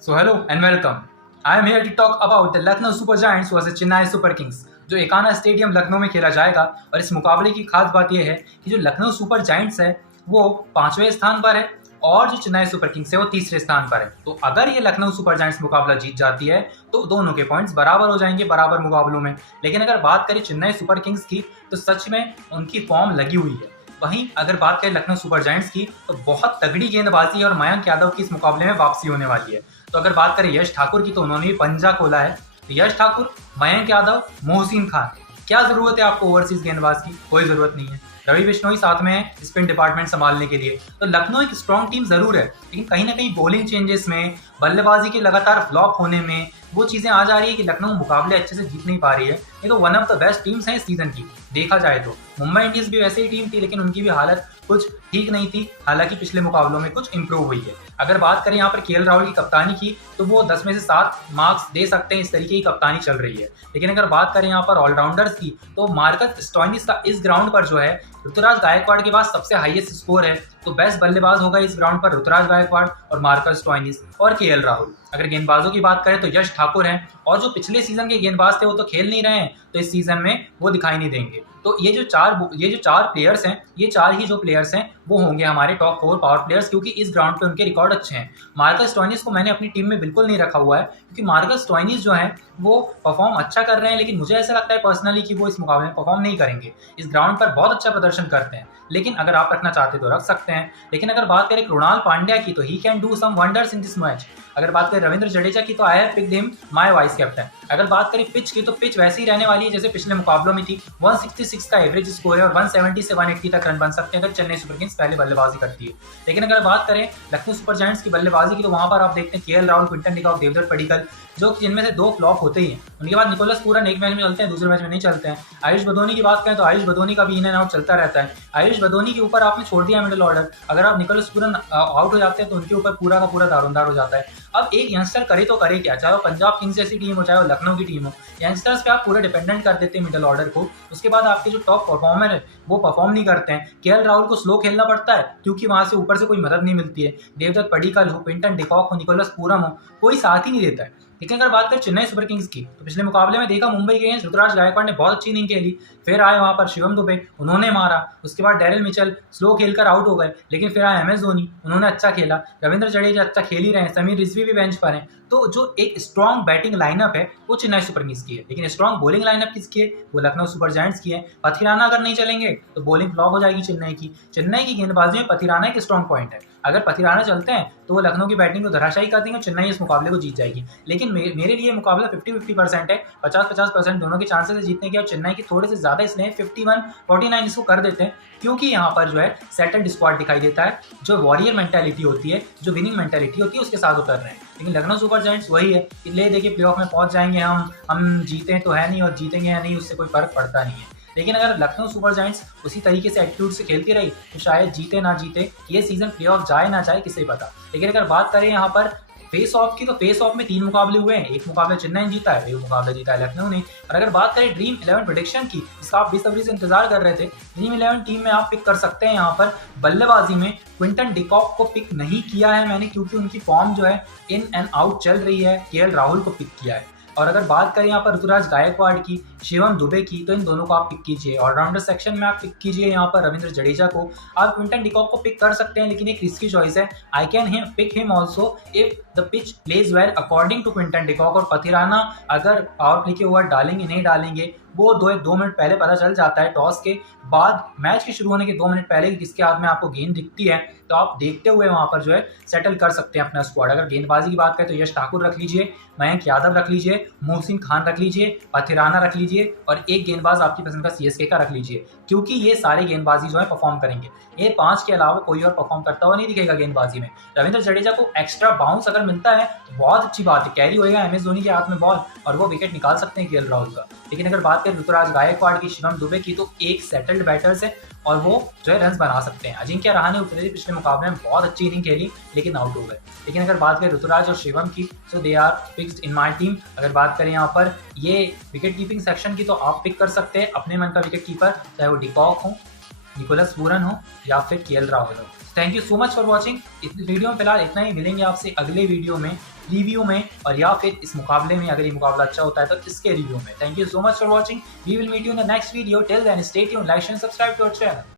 So hello and welcome. I am here to talk about the Lucknow Super Giants versus Chennai Super Kings जो Ekana stadium Lucknow में खेला जाएगा। और इस मुकाबले की खास बात यह है कि जो लखनऊ सुपर जायंट्स है वो 5वें स्थान पर है और जो चेन्नई सुपर किंग्स है वो 3रे स्थान पर है। तो अगर ये लखनऊ सुपर जायंट्स मुकाबला जीत जाती है तो दोनों के पॉइंट्स बराबर हो जाएंगे बराबर मुकाबलों में। लेकिन अगर बात करें चेन्नई सुपर किंग्स की तो सच में उनकी फॉर्म लगी हुई है। वहीं अगर बात करें लखनऊ सुपर जायंट्स की तो बहुत तगड़ी गेंदबाजी है और मयंक यादव की इस मुकाबले में वापसी होने वाली है। तो अगर बात करें यश ठाकुर की तो उन्होंने भी पंजा खोला है। तो यश ठाकुर, मयंक यादव, मोहसिन खान, क्या जरूरत है आपको ओवरसीज गेंदबाज की? कोई जरूरत नहीं है। रवि बिश्नोई साथ में है स्पिन डिपार्टमेंट संभालने के लिए। तो लखनऊ एक स्ट्रॉन्ग टीम जरूर है, लेकिन कहीं ना कहीं बॉलिंग चेंजेस में, बल्लेबाजी के लगातार फ्लॉप होने में वो चीजें आ जा रही है कि लखनऊ मुकाबले अच्छे से जीत नहीं पा रही है। ये तो one of the best teams है इस सीजन की देखा जाए तो। मुंबई इंडियंस भी वैसे ही टीम थी लेकिन उनकी भी हालत कुछ ठीक नहीं थी, हालांकि पिछले मुकाबलों में कुछ इंप्रूव हुई है। अगर बात करें यहाँ पर केएल राहुल की कप्तानी की तो वो 10 में से 7 मार्क्स दे सकते हैं, इस तरीके की कप्तानी चल रही है। लेकिन अगर बात करें यहाँ पर ऑलराउंडर्स की तो मार्कस स्टोइनिस का इस ग्राउंड पर जो है ऋतुराज गायकवाड़ के पास सबसे हाईएस्ट स्कोर है। तो बेस्ट बल्लेबाज होगा इस ग्राउंड पर ऋतुराज गायकवाड़ और मार्कस स्टोइनिस और केएल राहुल। अगर गेंदबाजों की बात करें तो यश ठाकुर हैं और जो पिछले सीजन के गेंदबाज थे वो तो खेल नहीं रहे हैं, तो इस सीजन में वो दिखाई नहीं देंगे। तो ये जो चार प्लेयर्स हैं, ये चार ही जो प्लेयर्स हैं वो होंगे हमारे टॉप 4 पावर प्लेयर्स, क्योंकि इस ग्राउंड पे उनके रिकॉर्ड अच्छे हैं। मार्कस स्टोइनिस को मैंने अपनी टीम में बिल्कुल नहीं रखा हुआ है क्योंकि मार्कस स्टोइनिस जो है वो परफॉर्म अच्छा कर रहे हैं, लेकिन मुझे ऐसा लगता है पर्सनली कि वो इस मुकाबले में परफॉर्म नहीं करेंगे। इस ग्राउंड पर बहुत अच्छा प्रदर्शन करते हैं, लेकिन अगर आप रखना चाहते तो रख सकते हैं। लेकिन अगर बात करें कृणाल पांड्या की तो he can do some wonders in this match. अगर बात करें रविंद्र जडेजा की तो I have picked him my vice captain. अगर बात करें पिच की तो पिच वैसी ही रहने वाली है जैसे पिछले मुकाबलों में थी। 166 का एवरेज स्कोर है और 170 से 180 तक रन बन सकते हैं अगर चेन्नई सुपर किंग्स पहले बल्लेबाजी करती है। लेकिन अगर बात करें लखनऊ सुपर जायंट्स की बल्लेबाजी की तो वहां पर आप देखते हैं KL Rahul, Quinton de Kock, Devdutt Padikkal, जो जिनमें से 2 फ्लॉप होते ही हैं। उनके बाद निकोलस पूरन एक मैच में चलते हैं, दूसरे मैच में नहीं चलते हैं। आयुष बदोनी की बात करें तो आयुष बदोनी का भी इन एंड आउट चलता रहता है। आयुष बदोनी के ऊपर आपने छोड़ दिया मिडिल ऑर्डर, अगर आप निकोलस पूरन आउट हो जाते हैं तो उनके ऊपर पूरा का पूरा दारोमदार हो जाता है। अब एक यंगस्टर करे तो करे क्या, चाहे वो पंजाब किंग्स जैसी टीम हो चाहे वो लखनऊ की टीम हो, यंगस्टर्स पे आप पूरा डिपेंडेंट कर देते हैं मिडिल ऑर्डर को। उसके बाद आपके जो टॉप परफॉर्मर है वो परफॉर्म नहीं करते हैं। केएल राहुल को स्लो खेलना पड़ता है क्योंकि वहां से ऊपर से कोई मदद नहीं मिलती है। देवदत्त पडिक्कल हो, क्विंटन डिकॉक हो, निकोलस पूरन हो, कोई साथ ही नहीं देता है। लेकिन अगर बात करें चेन्नई सुपर किंग्स की तो पिछले मुकाबले में देखा मुंबई के अगेंस्ट ऋतुराज गायकवाड़ ने बहुत अच्छी इनिंग खेली, फिर आए वहां पर शिवम दुबे, उन्होंने मारा। उसके बाद डेरिल मिचेल स्लो खेलकर आउट हो गए, लेकिन फिर आए एमएस धोनी, उन्होंने अच्छा खेला। रविंद्र जडेजा अच्छा खेल ही रहे हैं, समीर रिजवी भी बेंच पर हैं। तो जो एक स्ट्रॉन्ग बैटिंग लाइनअप है वो चेन्नई सुपर किंग्स की है, लेकिन स्ट्रॉन्ग बॉलिंग लाइनअप किसकी है? वो लखनऊ सुपर जायंट्स की है। पथिराना अगर नहीं चलेंगे तो बॉलिंग फ्लॉप हो जाएगी चेन्नई की। चेन्नई की गेंदबाजी में पथिराना एक स्ट्रॉन्ग पॉइंट है, अगर पथिराना चलते हैं तो वो लखनऊ की बैटिंग को धराशायी कर देंगे और चेन्नई इस मुकाबले को जीत जाएगी। लेकिन मेरे लिए मुकाबला 50-50% है, 50-50% दोनों के चांसेस है जीतने के, और चेन्नई के थोड़े से ज्यादा इसलिए 51-49 इसको कर देते हैं क्योंकि यहाँ पर जो है सेटल्ड स्क्वाड दिखाई देता है, जो वॉरियर मेंटालिटी होती है, जो विनिंग मेंटालिटी होती है उसके साथ उतर रहे हैं। लेकिन लखनऊ सुपर जायंट्स वही है कि ले देखिए प्लेऑफ में पहुंच जाएंगे हम जीते तो है नहीं और जीतेंगे या नहीं उससे कोई फर्क पड़ता नहीं है। लेकिन अगर लखनऊ सुपर जायंट्स उसी तरीके से एटीट्यूड से खेलती रही तो शायद जीते ना जीते ये सीजन प्लेऑफ जाए ना जाए किसे पता। लेकिन अगर बात करें यहाँ पर फेस ऑफ की तो फेस ऑफ में 3 मुकाबले हुए हैं, एक मुकाबला चेन्नई ने जीता है, एक मुकाबला जीता है लखनऊ ने। और अगर बात करें ड्रीम 11 प्रेडिक्शन की, इसका आप बेसब्री से इंतजार कर रहे थे, ड्रीम 11 टीम में आप पिक कर सकते हैं यहाँ पर बल्लेबाजी में क्विंटन डिकॉक को पिक नहीं किया है मैंने क्योंकि उनकी फॉर्म जो है इन एंड आउट चल रही है। केएल राहुल को पिक किया है। और अगर बात करें यहाँ पर ऋतुराज गायकवाड़ की, शिवम दुबे की, तो इन दोनों को आप पिक कीजिए। ऑलराउंडर सेक्शन में आप पिक कीजिए यहाँ पर रविंद्र जडेजा को। आप क्विंटन डिकॉक को पिक कर सकते हैं लेकिन एक रिस्की चॉइस है। I can pick him also if the pitch plays well according to Quinton de Kock. और पथिराना अगर पावर प्ले के ओवर डालेंगे नहीं डालेंगे वो 2 मिनट पहले पता चल जाता है, टॉस के बाद मैच के शुरू होने के 2 मिनट पहले किसके हाथ में आपको गेंद दिखती है, तो आप देखते हुए वहां पर जो है सेटल कर सकते हैं अपना स्क्वाड। अगर गेंदबाजी की बात करें तो यश ठाकुर रख लीजिए, मयंक यादव रख लीजिए, मोहसिन खान रख लीजिए, पथिराना रख लीजिए और एक गेंदबाज आपकी पसंद का सीएसके का रख लीजिए, क्योंकि ये सारे गेंदबाजी जो है परफॉर्म करेंगे। ये 5 के अलावा कोई और परफॉर्म करता हुआ नहीं दिखेगा गेंदबाजी में। रविंद्र जडेजा को एक्स्ट्रा बाउंस अगर मिलता है तो बहुत अच्छी बात है, कैरी होएगा एमएस धोनी के हाथ में बॉल और वो विकेट निकाल सकते हैं केएल राहुल का। लेकिन अगर बात करें ऋतुराज गायकवाड़ की, शिवम दुबे की, तो एक सेटल्ड बैटर्स है और वो जो है रन बना सकते हैं। अजिंक्य रहाणे उतरे थे पिछले मुकाबले में, बहुत अच्छी इनिंग खेली लेकिन आउट हो गए। लेकिन अगर बात करें ऋतुराज और शिवम की तो they are fixed in my team. अगर बात करें यहाँ पर ये विकेट कीपिंग सेक्शन की तो आप पिक कर सकते हैं अपने मन का विकेट कीपर, चाहे वो डिकॉक हो, निकोलस पूरन हो या फिर केएल राहुल हो। Thank you so much for watching. इस वीडियो में फिलहाल इतना ही, मिलेंगे आपसे अगले वीडियो में रिव्यू में, और या फिर इस मुकाबले में अगर ये मुकाबला अच्छा होता है तो इसके रिव्यू में। Thank you so much for watching. We will meet you in the next video. Till then stay tuned, like and subscribe to our channel.